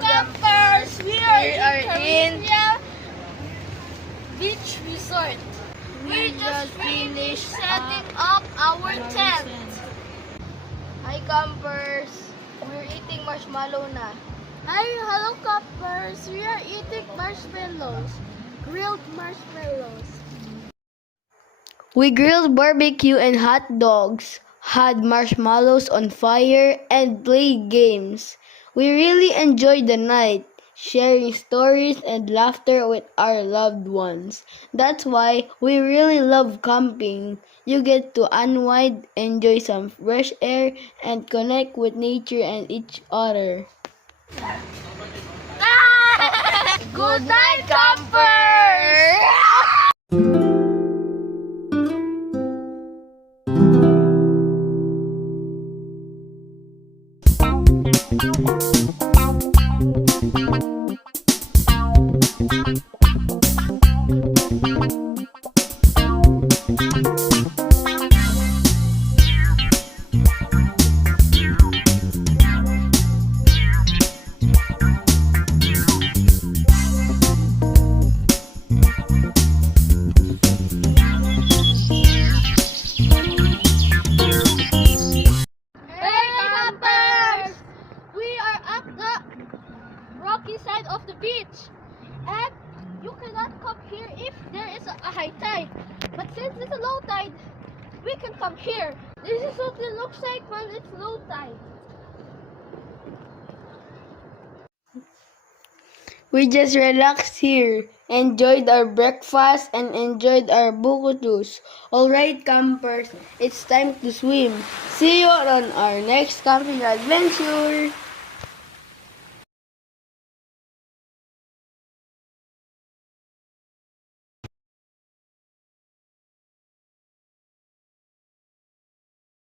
campers! We are in Carinthia Beach Resort. We just finished setting up our tent. Hi campers! We're eating marshmallow na. Hi, hello campers! We are eating marshmallows. Grilled marshmallows. We grilled barbecue and hot dogs, had marshmallows on fire, and played games. We really enjoyed the night, sharing stories and laughter with our loved ones. That's why we really love camping. You get to unwind, enjoy some fresh air, and connect with nature and each other. Good night, campers! Rocky side of the beach, and you cannot come here if there is a high tide, but since it's a low tide, we can come here. This is what it looks like when it's low tide. We just relaxed here, enjoyed our breakfast, and enjoyed our buko juice. Alright campers, it's time to swim. See you on our next camping adventure!